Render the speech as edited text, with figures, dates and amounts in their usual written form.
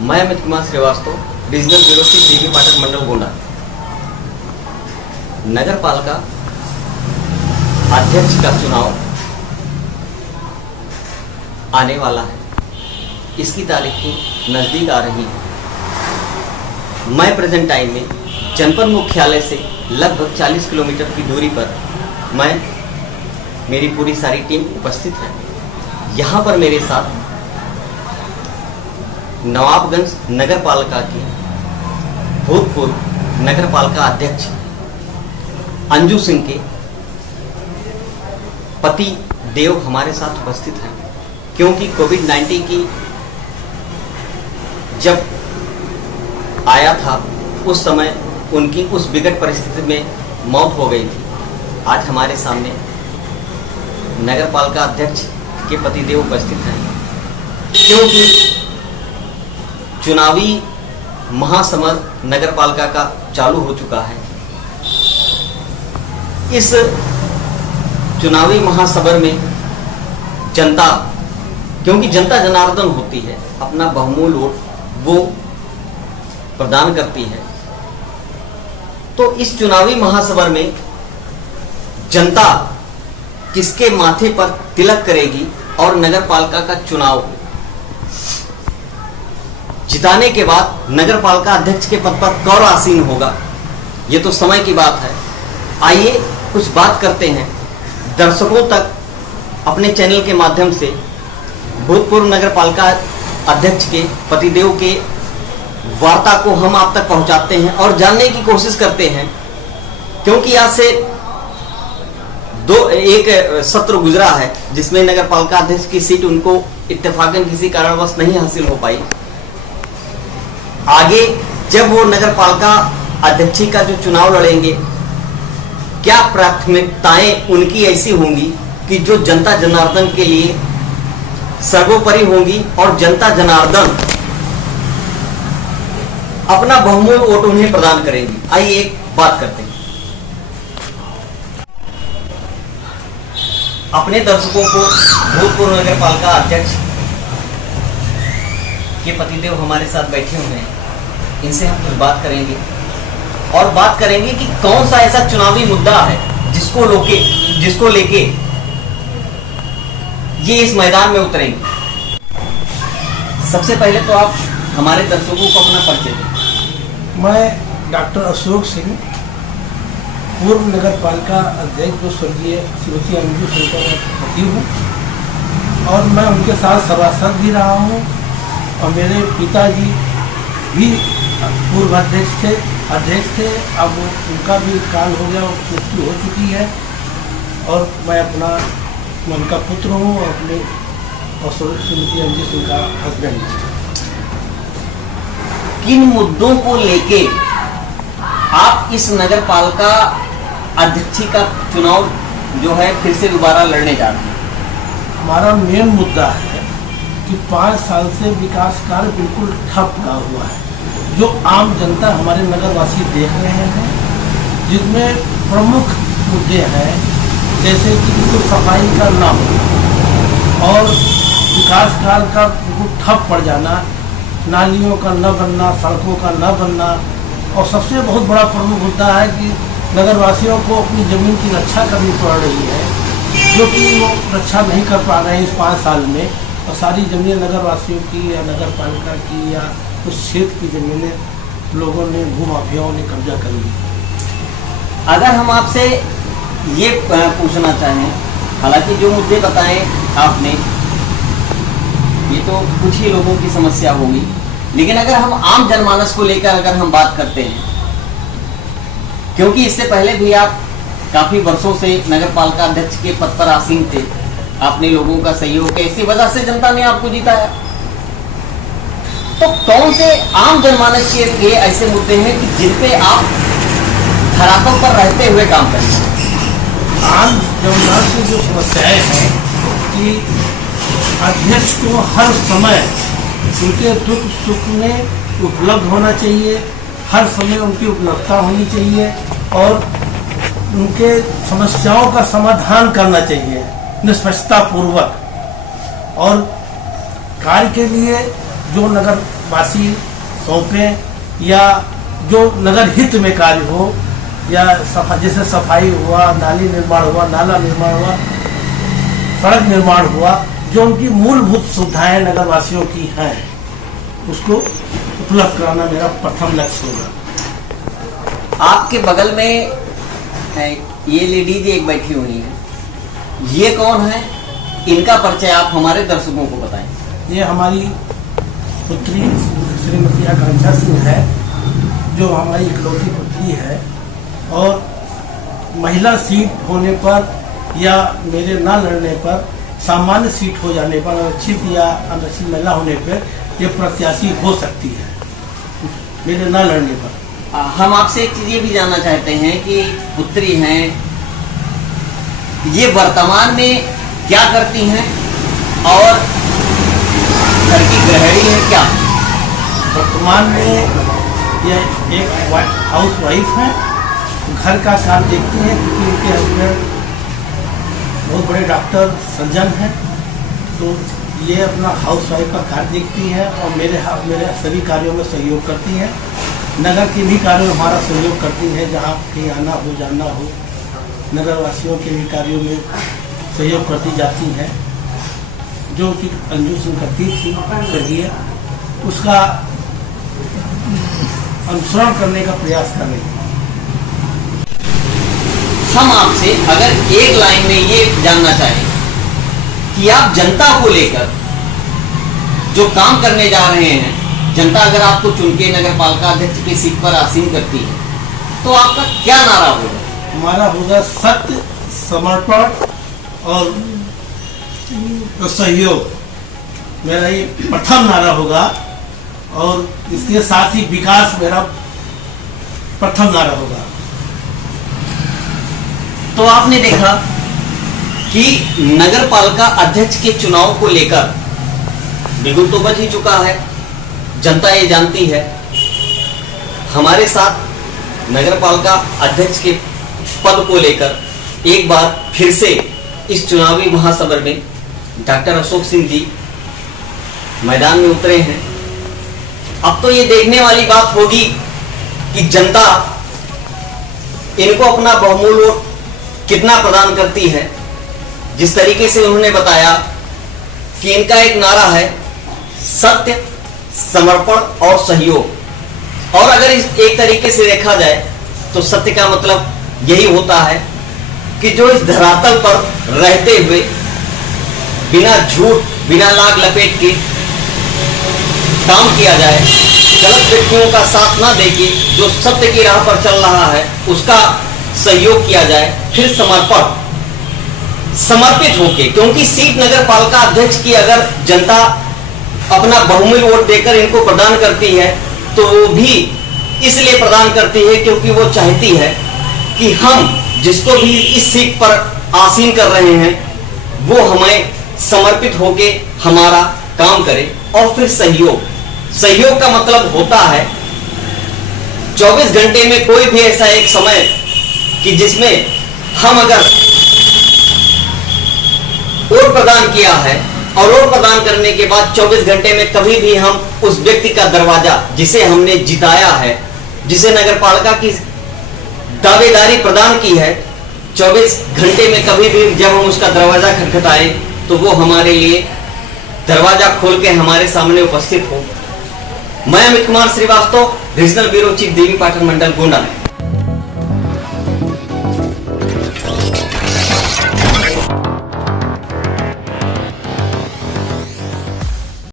मैं Amit Kumar Shrivastava, regional bureau chief Devi Pathak Mandal Gonda. नगर पालिका अध्यक्ष का चुनाव आने वाला है, इसकी तारीखें नज़दीक आ रही हैं। मैं प्रेजेंट टाइम में जनपद मुख्यालय से लगभग 40 किलोमीटर की दूरी पर मेरी पूरी सारी टीम उपस्थित है। यहाँ पर मेरे साथ नवाबगंज नगर पालिका के भूतपूर्व नगर पालिका अध्यक्ष अंजू सिंह के पति देव हमारे साथ उपस्थित हैं, क्योंकि कोविड-19 की जब आया था उस समय उनकी उस विकट परिस्थिति में मौत हो गई थी। आज हमारे सामने नगर पालिका अध्यक्ष के पतिदेव उपस्थित हैं, क्योंकि चुनावी महासमर नगर पालिका का चालू हो चुका है। इस चुनावी महासमर में जनता, क्योंकि जनता जनार्दन होती है, अपना बहुमूल्य वोट वो प्रदान करती है, तो इस चुनावी महासमर में जनता किसके माथे पर तिलक करेगी और नगर पालिका का चुनाव जिताने के बाद नगर पालिका अध्यक्ष के पद पर कौन आसीन होगा, ये तो समय की बात है। आइए कुछ बात करते हैं, दर्शकों तक अपने चैनल के माध्यम से भूतपूर्व नगर पालिका अध्यक्ष के पतिदेव के वार्ता को हम आप तक पहुंचाते हैं और जानने की कोशिश करते हैं, क्योंकि आज से एक सत्र गुजरा है जिसमें नगर पालिका अध्यक्ष की सीट उनको इत्तेफाकन किसी कारणवश नहीं हासिल हो पाई। आगे जब वो नगर पालिका अध्यक्ष का जो चुनाव लड़ेंगे, क्या प्राथमिकताएं उनकी ऐसी होंगी कि जो जनता जनार्दन के लिए सर्वोपरि होंगी और जनता जनार्दन अपना बहुमूल्य वोट उन्हें प्रदान करेंगी। आइए एक बात करते हैं। अपने दर्शकों को भूतपूर्व नगर पालिका अध्यक्ष के पतिदेव हमारे साथ बैठे हुए हैं, इनसे हम कुछ बात करेंगे और बात करेंगे कि कौन सा ऐसा चुनावी मुद्दा है जिसको लेके ये इस मैदान में उतरेंगे। सबसे पहले तो आप हमारे दर्शकों को अपना परिचय दें। मैं डॉक्टर अशोक सिंह, पूर्व नगर पालिका अध्यक्ष जो स्वर्गीय श्रीमती अंजू सिंह का पति हूँ, और मैं उनके साथ सभासद भी रहा हूँ। और मेरे पिताजी भी पूर्व अध्यक्ष थे। अब उनका भी काल हो गया, मृत्यु हो चुकी है, और मैं उनका पुत्र हूँ और अपने श्रीमती अंजू सिंह का हस्बैंड हूँ। किन मुद्दों को लेके आप इस नगर पालिका अध्यक्ष का चुनाव जो है फिर से दोबारा लड़ने जा रहे हैं? हमारा मेन मुद्दा है कि 5 साल से विकास कार्य बिल्कुल ठप पड़ा हुआ है, जो आम जनता हमारे नगरवासी देख रहे हैं, जिसमें प्रमुख मुद्दे हैं जैसे कि बिल्कुल सफाई का न हो और विकास कार्य का बिल्कुल ठप पड़ जाना, नालियों का न बनना, सड़कों का न बनना, और सबसे बहुत बड़ा प्रमुख मुद्दा है कि नगरवासियों को अपनी ज़मीन की रक्षा करनी पड़ रही है, जो कि वो रक्षा नहीं कर पा रहे हैं इस 5 साल में। और सारी ज़मीनें नगरवासियों की या नगर पालिका की या उस क्षेत्र की ज़मीनें लोगों ने, भूमाफियाओं ने कब्जा कर ली। अगर हम आपसे ये पूछना चाहें, हालांकि जो मुद्दे बताए आपने ये तो कुछ ही लोगों की समस्या होगी, लेकिन अगर हम आम जनमानस को लेकर अगर हम बात करते हैं, क्योंकि इससे पहले भी आप काफी वर्षों से नगर पालिका अध्यक्ष के पद पर आसीन थे, आपने लोगों का सहयोग के इसी वजह से जनता ने आपको जिताया, तो कौन से आम जनमानस के लिए ऐसे मुद्दे हैं कि जिन पे आप धरातल पर रहते हुए काम करते हैं? आम जनमानस की जो समस्याएं हैं कि अध्यक्ष को हर समय उनके दुख सुख में उपलब्ध होना चाहिए, हर समय उनकी उपलब्धता होनी चाहिए और उनके समस्याओं का समाधान करना चाहिए निष्पक्षता पूर्वक। और कार्य के लिए जो नगर वासी सौंपे या जो नगर हित में कार्य हो, या जैसे सफाई हुआ, नाली निर्माण हुआ, नाला निर्माण हुआ, सड़क निर्माण हुआ, जो उनकी मूलभूत सुविधाएं नगर वासियों की हैं, उसको उपलब्ध कराना मेरा प्रथम लक्ष्य होगा। आपके बगल में ये लेडीज एक बैठी हुई है, ये कौन है? इनका परिचय आप हमारे दर्शकों को बताएं। ये हमारी पुत्री श्रीमती आकांक्षा सिंह है, जो हमारी इकलौती पुत्री है, और महिला सीट होने पर या मेरे ना लड़ने पर, सामान्य सीट हो जाने पर, अनिश्चित या अनिश्चित महिला होने पर ये प्रत्याशी हो सकती है मेरे ना लड़ने पर। हम आपसे एक चीज ये भी जानना चाहते हैं कि पुत्री हैं, ये वर्तमान में क्या करती हैं और घर की गृहिणी है क्या? वर्तमान में यह एक हाउस वाइफ है, घर का काम देखती हैं, क्योंकि उनके हस्बैंड बहुत बड़े डॉक्टर सर्जन हैं, तो ये अपना हाउस वाइफ का कार्य देखती है और मेरे सभी कार्यों में सहयोग करती हैं। नगर के भी कार्यों में हमारा सहयोग करती है, जहाँ कहीं आना हो जाना हो, नगर वासियों के भी कार्यों में सहयोग करती जाती हैं। जो कि अंजू सिंह करती थी स्वर्गीय, उसका अनुसरण करने का प्रयास कर रही है। हम आपसे अगर एक लाइन में ये जानना चाहें कि आप जनता को लेकर जो काम करने जा रहे हैं, जनता अगर आपको चुन के नगर पालिका अध्यक्ष की सीट पर आसीन करती है, तो आपका क्या नारा होगा? हमारा होगा सत्य, समर्पण और सहयोग। मेरा ये प्रथम नारा होगा, और इसके साथ ही विकास मेरा प्रथम नारा होगा। तो आपने देखा कि नगर पालिका अध्यक्ष के चुनाव को लेकर बिगुल तो बज ही चुका है, जनता ये जानती है। हमारे साथ नगर पालिका अध्यक्ष के पद को लेकर एक बार फिर से इस चुनावी महासमर में डॉक्टर अशोक सिंह जी मैदान में उतरे हैं। अब तो ये देखने वाली बात होगी कि जनता इनको अपना बहुमूल्य वोट कितना प्रदान करती है। जिस तरीके से उन्होंने बताया कि इनका एक नारा है सत्य, समर्पण और सहयोग, और अगर इस एक तरीके से देखा जाए तो सत्य का मतलब यही होता है कि जो इस धरातल पर रहते हुए बिना झूठ, बिना लाग लपेट के काम किया जाए, गलत व्यक्तियों का साथ ना देके जो सत्य की राह पर चल रहा है उसका सहयोग किया जाए। फिर समर्पित होके, क्योंकि सीट नगर पालिका अध्यक्ष की अगर जनता अपना बहुमूल्य वोट देकर इनको प्रदान करती है तो वो भी इसलिए प्रदान करती है क्योंकि वो चाहती है कि हम जिसको भी इस सीट पर आसीन कर रहे हैं वो हमें समर्पित होके हमारा काम करे। और फिर सहयोग का मतलब होता है 24 घंटे में कोई भी ऐसा एक समय कि जिसमें हम अगर वोट प्रदान किया है और वोट प्रदान करने के बाद 24 घंटे में कभी भी हम उस व्यक्ति का दरवाजा जिसे हमने जिताया है, जिसे नगर पालिका की दावेदारी प्रदान की है, 24 घंटे में कभी भी जब हम उसका दरवाजा खटखटाएं तो वो हमारे लिए दरवाजा खोल के हमारे सामने उपस्थित हो। मैं Amit Kumar Shrivastava, regional bureau chief Devi Patan Mandal Gonda.